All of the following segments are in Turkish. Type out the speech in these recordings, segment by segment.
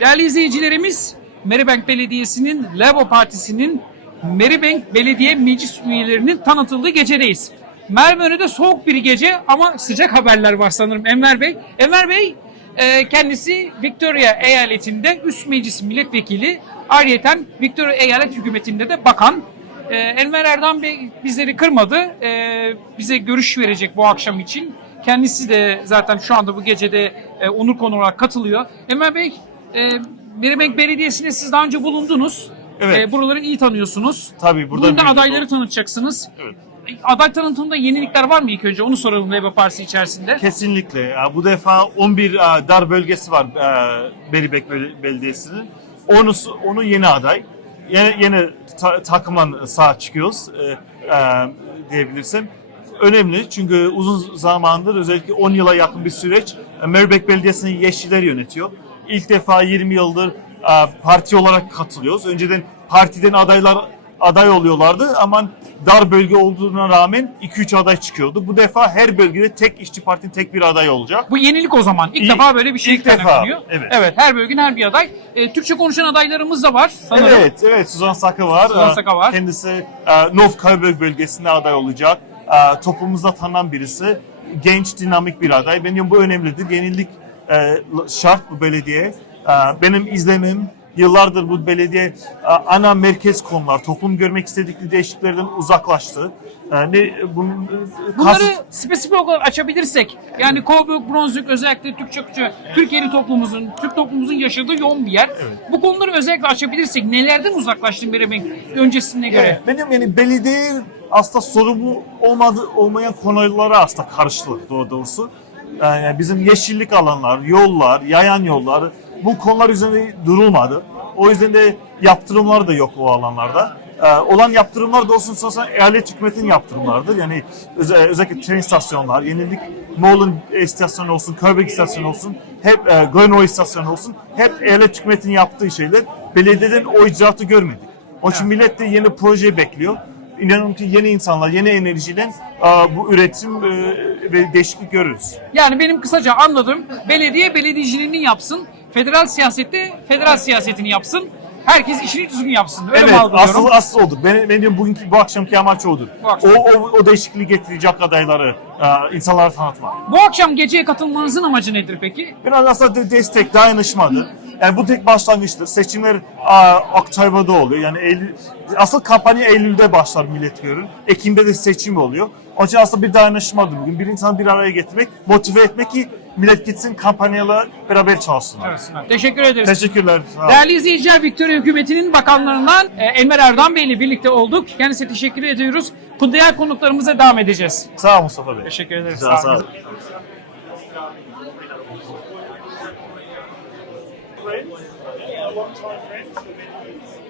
Değerli izleyicilerimiz, Marybank Belediyesi'nin Labour Partisi'nin Marybank Belediye Meclis üyelerinin tanıtıldığı gecedeyiz. Melbourne'de soğuk bir gece ama sıcak haberler var sanırım Enver Bey. Enver Bey e, kendisi Victoria eyaletinde üst meclis milletvekili, ayrıyeten Victoria eyalet hükümetinde de bakan. E, Enver Erdoğan Bey bizleri kırmadı. E, bize görüş verecek bu akşam için. Kendisi de zaten şu anda bu gecede e, onur konu olarak katılıyor. Enver Bey, e, Merimek Belediyesi'ne siz daha önce bulundunuz. Evet. E, buraları iyi tanıyorsunuz. Tabii burada Bugün de adayları tanıtacaksınız. Evet. Aday tanıtımında yenilikler var mı ilk önce? Onu soralım Labour Partisi içerisinde. Kesinlikle. Bu defa 11 e, dar bölgesi var e, Beribek Bel- Belediyesi'nin. Onu, onu yeni aday. Yeni, yeni ta, takımdan sağ çıkıyoruz e, diyebilirsem. Önemli çünkü uzun zamandır özellikle 10 yıla yakın bir süreç Meribek Belediyesi'ni Yeşiller yönetiyor. İlk defa 20 yıldır e, parti olarak katılıyoruz. Önceden partiden adaylar aday oluyorlardı ama dar bölge olduğuna rağmen 2-3 aday çıkıyordu. Bu defa her bölgede tek işçi partinin tek bir aday olacak. Bu yenilik o zaman. İlk İlk- defa böyle bir şey ilk defa, kaynaklanıyor. evet. her bölgenin her bir aday. E, Türkçe konuşan adaylarımız da var sanırım. Evet, evet Suzan Saka var. Suzan Ee, Saka var. Kendisi e, North Coburg bölgesinde aday olacak. Ee, Toplumumuzda tanınan birisi. Genç, dinamik bir aday. Benim bu önemlidir. Yenilik e, şart bu belediye. Ee, Benim izlemem yıllardır bu belediye e, ana merkez konular, toplum görmek istedikleri değişikliklerden uzaklaştı. Ee, Ne bunun e, Bunları kasıt- spesifik olarak açabilirsek, yani Coburg, Brunswick özellikle Türkçe, Türkçe Türkiye'li toplumumuzun, Türk toplumumuzun yaşadığı yoğun bir yer. Bu konuları özellikle açabilirsek nelerden uzaklaştın Beremek öncesine göre? Evet, benim yani belediye aslında sorumlu olmadı, olmayan konulara aslında karıştı doğru doğrusu. Yani bizim yeşillik alanlar, yollar, yayan yollar bu konular üzerinde durulmadı. O yüzden de yaptırımlar da yok o alanlarda. Ee, olan yaptırımlar doğrusu sorarsan eyalet hükümetinin yaptırımlarıdır. Yani öze- özellikle tren istasyonlar, yenilik Moulin istasyonu olsun, Körbek istasyonu olsun, hep e, Glenroy istasyonu olsun, hep eyalet hükümetinin yaptığı şeyler. Belediyeden o icraatı görmedik. Onun için millet de yeni proje bekliyor. İnanın ki yeni insanlar, yeni enerjiyle bu üretim e, ve değişiklik görürüz. Yani benim kısaca anladığım belediye belediyeciliğini yapsın, federal siyasette federal siyasetini yapsın, herkes işini düzgün yapsın. Öyle mi evet, algılıyorum? asıl asıl odur. Benim, benim bugünkü bu akşamki amaç odur. Bu akşam. O, o, o değişikliği getirecek adayları e, insanlara tanıtmak. Bu akşam geceye katılmanızın amacı nedir peki? Biraz aslında de- destek, dayanışmadır. Yani bu tek başlangıçtır. Seçimler aa, October'da oluyor. Yani Eylül, asıl kampanya Eylül'de başlar millet görün. Ekim'de de seçim oluyor. Onun için aslında bir dayanışmadır bugün. Bir insanı bir araya getirmek, motive etmek ki millet gitsin kampanyalar beraber çalışsınlar. Teşekkür ederiz. Teşekkürler. Sağ olun. Değerli izleyiciler, Victoria hükümetinin bakanlarından e, Enver Erdoğan Bey ile birlikte olduk. Kendisine teşekkür ediyoruz. Bu diğer konuklarımıza devam edeceğiz. Sağ ol Mustafa Bey. Teşekkür ederiz. Sağ, sağ ol. Biz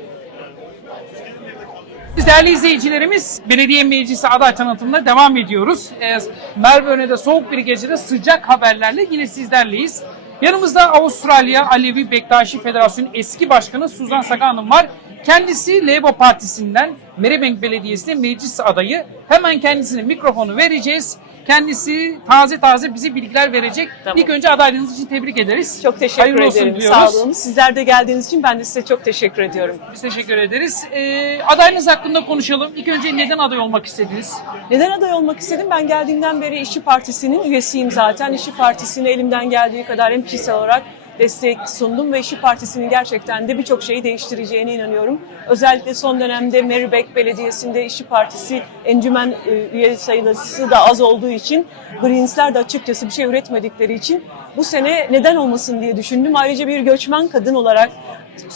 değerli izleyicilerimiz belediye meclisi aday tanıtımına devam ediyoruz. Ee, Melbourne'de soğuk bir gecede sıcak haberlerle yine sizlerleyiz. Yanımızda Avustralya Alevi Bektaşi Federasyonu eski başkanı Suzan Saka Hanım var. Kendisi Labour Partisi'nden Marybank Belediyesi'ne meclis adayı. Hemen kendisine mikrofonu vereceğiz. Kendisi taze taze bize bilgiler verecek. Tamam. İlk önce adaylığınız için tebrik ederiz. Çok teşekkür Hayırlı olsun ederim. diyoruz. Sağ olun. Sizler de geldiğiniz için ben de size çok teşekkür ediyorum. Biz teşekkür ederiz. Ee, adayınız hakkında konuşalım. İlk önce neden aday olmak istediniz? Neden aday olmak istedim? Ben geldiğimden beri İşçi Partisi'nin üyesiyim zaten. İşçi Partisi'ne elimden geldiği kadar hem kişisel olarak destek sundum ve İşçi Partisi'nin gerçekten de birçok şeyi değiştireceğine inanıyorum. Özellikle son dönemde Marybeck Belediyesi'nde İşçi Partisi encümen e, üye sayısı da az olduğu için Greens'ler de açıkçası bir şey üretmedikleri için bu sene neden olmasın diye düşündüm. Ayrıca bir göçmen kadın olarak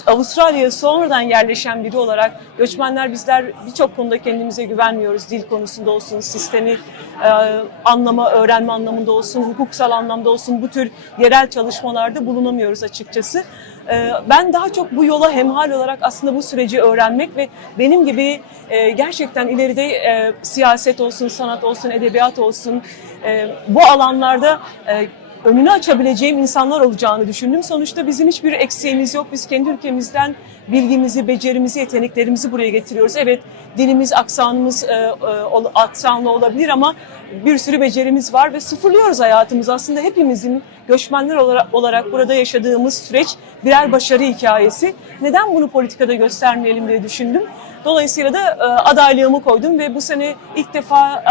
Avustralya'ya sonradan yerleşen biri olarak göçmenler bizler birçok konuda kendimize güvenmiyoruz. Dil konusunda olsun, sistemi e, anlama, öğrenme anlamında olsun, hukuksal anlamda olsun bu tür yerel çalışmalarda bulunamıyoruz açıkçası. E, ben daha çok bu yola hemhal olarak aslında bu süreci öğrenmek ve benim gibi e, gerçekten ileride e, siyaset olsun, sanat olsun, edebiyat olsun e, bu alanlarda e, önünü açabileceğim insanlar olacağını düşündüm. Sonuçta bizim hiçbir eksiğimiz yok. Biz kendi ülkemizden bilgimizi, becerimizi, yeteneklerimizi buraya getiriyoruz. Evet dilimiz, aksanımız e, e, aksanlı olabilir ama bir sürü becerimiz var ve sıfırlıyoruz hayatımızı. Aslında hepimizin göçmenler olarak, olarak burada yaşadığımız süreç birer başarı hikayesi. Neden bunu politikada göstermeyelim diye düşündüm. Dolayısıyla da e, adaylığımı koydum ve bu sene ilk defa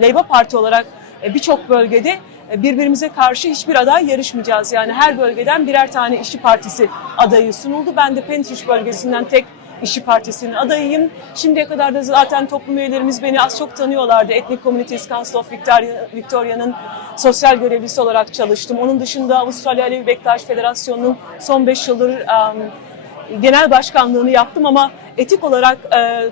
e, Labour Parti olarak e, birçok bölgede birbirimize karşı hiçbir aday yarışmayacağız. Yani her bölgeden birer tane işçi partisi adayı sunuldu. Ben de Pentriş bölgesinden tek işçi Partisi'nin adayıyım. Şimdiye kadar da zaten toplum üyelerimiz beni az çok tanıyorlardı. Ethnic Communities Council of Victoria, Victoria'nın sosyal görevlisi olarak çalıştım. Onun dışında Avustralya Alevi Bektaş Federasyonu'nun son 5 yıldır um, genel başkanlığını yaptım ama etik olarak e,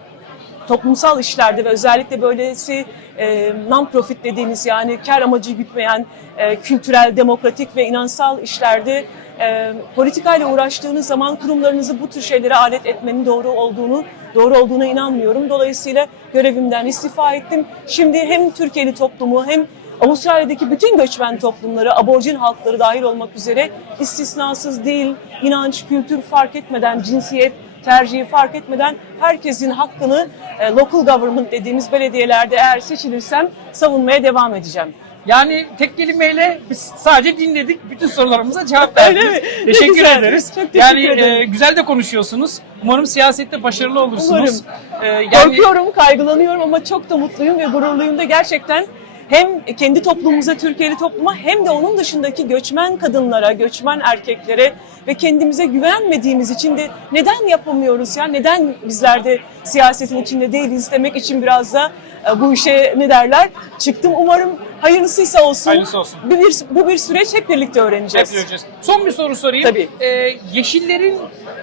toplumsal işlerde ve özellikle böylesi e, non-profit dediğimiz yani kar amacı gütmeyen e, kültürel, demokratik ve inansal işlerde e, politikayla uğraştığınız zaman kurumlarınızı bu tür şeylere alet etmenin doğru olduğunu doğru olduğuna inanmıyorum. Dolayısıyla görevimden istifa ettim. Şimdi hem Türkiye'li toplumu hem Avustralya'daki bütün göçmen toplumları, aborjin halkları dahil olmak üzere istisnasız değil, inanç, kültür fark etmeden, cinsiyet, tercihi fark etmeden herkesin hakkını e, local government dediğimiz belediyelerde eğer seçilirsem savunmaya devam edeceğim. Yani tek kelimeyle biz sadece dinledik. Bütün sorularımıza cevap verdik. Öyle mi? Ne Teşekkür güzel. ederiz. Çok teşekkür yani ederim. e, güzel de konuşuyorsunuz. Umarım siyasette başarılı olursunuz. E, yani Korkuyorum, kaygılanıyorum ama çok da mutluyum ve gururluyum da gerçekten hem kendi toplumumuza, Türkiye'li topluma hem de onun dışındaki göçmen kadınlara, göçmen erkeklere ve kendimize güvenmediğimiz için de neden yapamıyoruz ya, neden bizler de siyasetin içinde değiliz demek için biraz da bu işe ne derler çıktım. Umarım hayırlısıysa olsun. Hayırlısı olsun. Bu bir, bu bir süreç hep birlikte öğreneceğiz. Hep göreceğiz. Son bir soru sorayım. Tabii. E, yeşillerin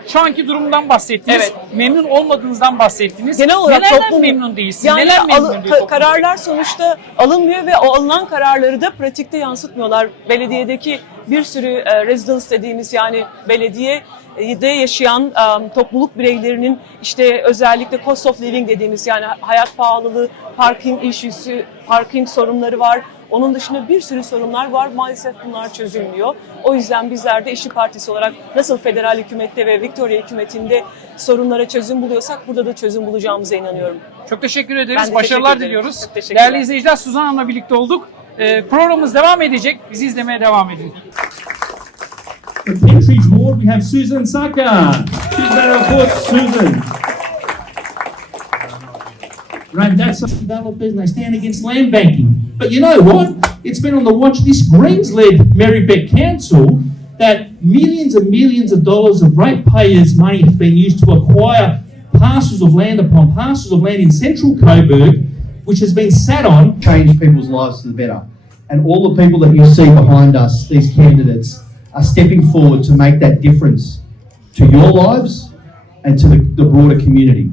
şu anki durumundan bahsettiniz. Evet. Memnun olmadığınızdan bahsettiniz. Genel olarak Nelerden toplum memnun değilsin? Yani Neler memnun alı- ediyor ka- kararlar sonuçta alınmıyor ve o alınan kararları da pratikte yansıtmıyorlar. Belediyedeki bir sürü e, residence dediğimiz yani belediyede yaşayan e, topluluk bireylerinin işte özellikle cost of living dediğimiz yani hayat pahalılığı, parking issue'su, parking sorunları var. Onun dışında bir sürü sorunlar var. Maalesef bunlar çözülmüyor. O yüzden bizler de İşçi Partisi olarak nasıl federal hükümette ve Victoria hükümetinde sorunlara çözüm buluyorsak burada da çözüm bulacağımıza inanıyorum. Çok teşekkür ederiz. De Başarılar teşekkür diliyoruz. Çok. Değerli izleyiciler Suzan Hanım'la birlikte olduk. E, programımız devam edecek. Bizi izlemeye devam edin. Ward, we have Susan Saka. She's to report, Susan. Right, that's developers and they stand against land banking. But you know what? It's been on the watch this Greens-led Merribeck Council that millions and millions of dollars of ratepayers' money has been used to acquire parcels of land upon parcels of land in central Coburg, which has been sat on change people's lives for the better. And all the people that you see behind us, these candidates, are stepping forward to make that difference to your lives and to the, the broader community.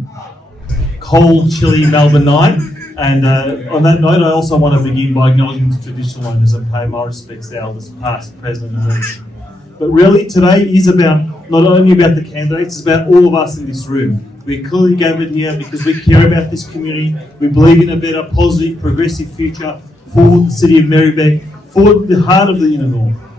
cold, chilly Melbourne night. And uh, on that note, I also want to begin by acknowledging the traditional owners and pay my respects to elders past, present, and future. But really, today is about not only about the candidates, it's about all of us in this room. We're clearly gathered here because we care about this community. We believe in a better, positive, progressive future for the city of Marybeck, for the heart of the inner north.